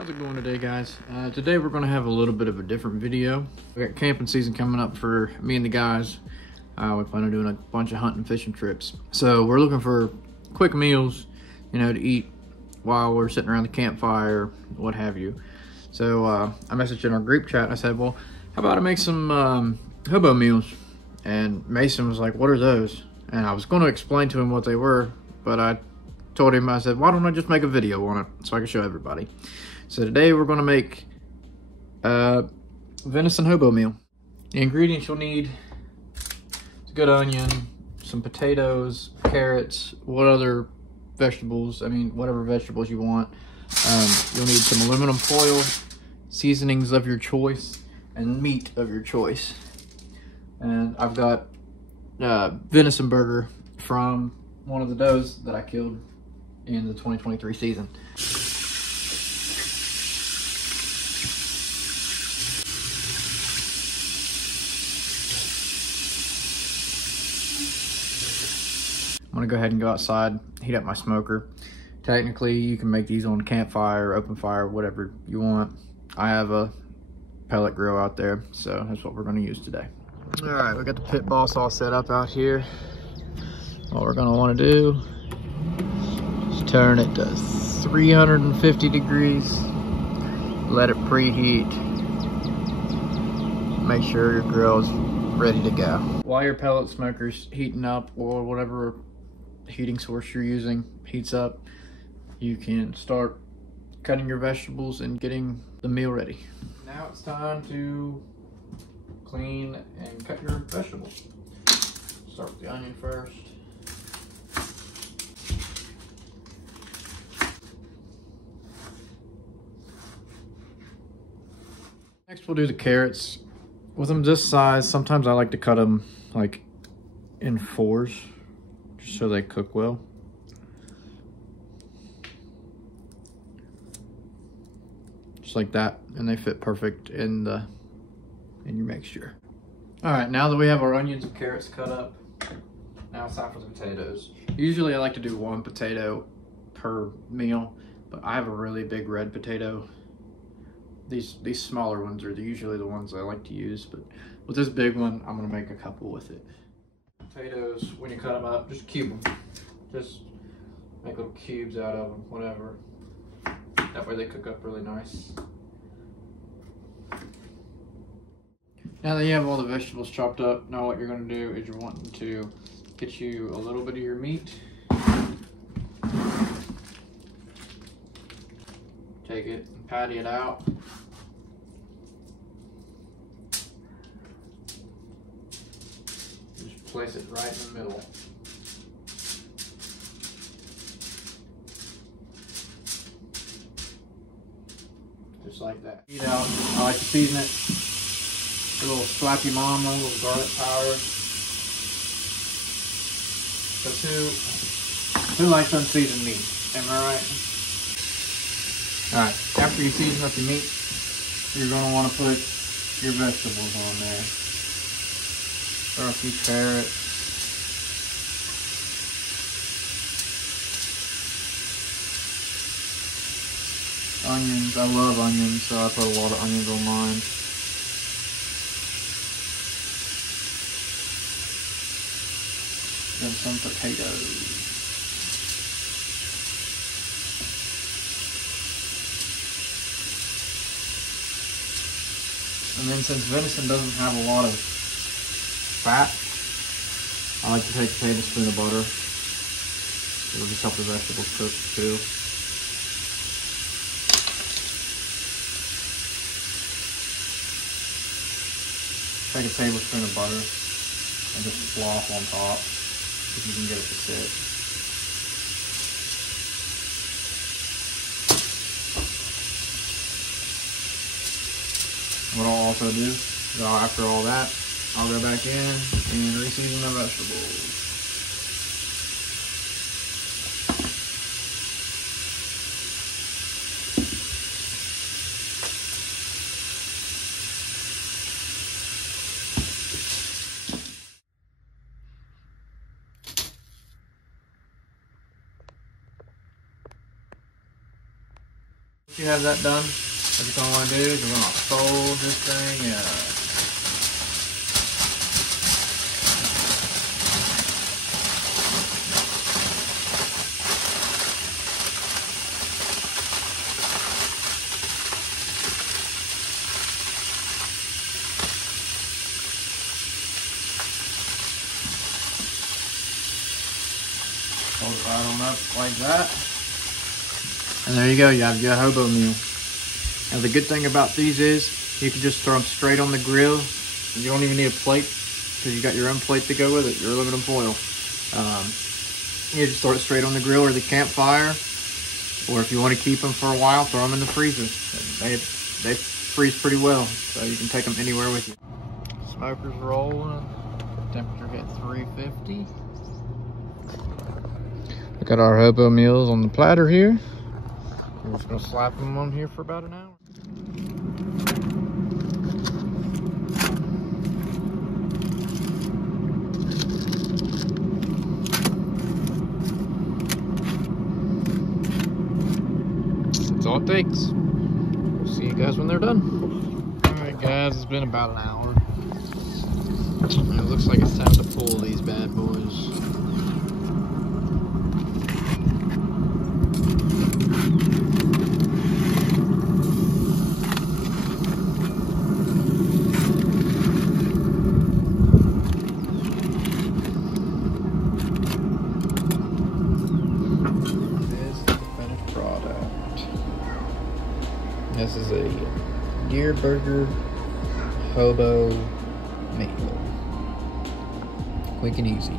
How's it going today, guys? Today we're going to have a little bit of a different video. We got camping season coming up for me and the guys. We plan on doing a bunch of hunting, fishing trips. So we're looking for quick meals, you know, to eat while we're sitting around the campfire, what have you. So I messaged in our group chat and I said, well, how about I make some hobo meals? And Mason was like, what are those? And I was going to explain to him what they were, but I told him, I said, why don't I just make a video on it so I can show everybody. So today we're going to make a venison hobo meal. The ingredients you'll need is a good onion, some potatoes, carrots, whatever vegetables you want. You'll need some aluminum foil, seasonings of your choice, and meat of your choice. And I've got venison burger from one of the does that I killed in the 2023 season. I'm gonna go ahead and go outside, heat up my smoker. Technically, you can make these on campfire, open fire, whatever you want. I have a pellet grill out there, so that's what we're gonna use today. All right, we got the pit boss all set up out here. What we're gonna wanna do is turn it to 350 degrees, let it preheat. Make sure your grill is ready to go. While your pellet smoker's heating up, or whatever heating source you're using heats up, you can start cutting your vegetables and getting the meal ready. Now it's time to clean and cut your vegetables. Start with the onion first. Next we'll do the carrots. With them this size, sometimes I like to cut them like in fours, just so they cook well. Just like that, and they fit perfect in your mixture. All right, now that we have our onions and carrots cut up, now it's time for the potatoes. Usually I like to do one potato per meal, but I have a really big red potato. These smaller ones are usually the ones I like to use, but with this big one, I'm gonna make a couple with it. Potatoes, when you cut them up, just cube them. Just make little cubes out of them, whatever. That way they cook up really nice. Now that you have all the vegetables chopped up, now what you're gonna do is you're wanting to get you a little bit of your meat. Take it and patty it out. Just place it right in the middle. Just like that. Eat out. I like to season it. A little slappy mama, a little garlic powder. Because who likes unseasoned meat? Am I right? Alright, after you season up your meat, you're going to want to put your vegetables on there. Throw a few carrots. Onions, I love onions, so I put a lot of onions on mine. Then some potatoes. And then since venison doesn't have a lot of fat, I like to take a tablespoon of butter. It'll just help the vegetables cook too. Take a tablespoon of butter and just slop on top if you can get it to sit. What I'll also do is after all that, I'll go back in and re-season my vegetables. you have that done, what you're going to want to do is you're going to fold this thing up. Hold it right on up like that. And there you go, you have your hobo meal. Now the good thing about these is you can just throw them straight on the grill. You don't even need a plate because you got your own plate to go with it, your aluminum foil. You just throw it straight on the grill or the campfire, or if you want to keep them for a while, throw them in the freezer. They freeze pretty well, so you can take them anywhere with you. Smoker's rolling, temperature hit 350. Look at our hobo meals on the platter here. We're just gonna slap them on here for about an hour. That's all it takes. We'll see you guys when they're done. All right, guys, it's been about an hour. And it looks like it's time to pull these bad boys. This is a Deer Burger Hobo meal. Quick and easy.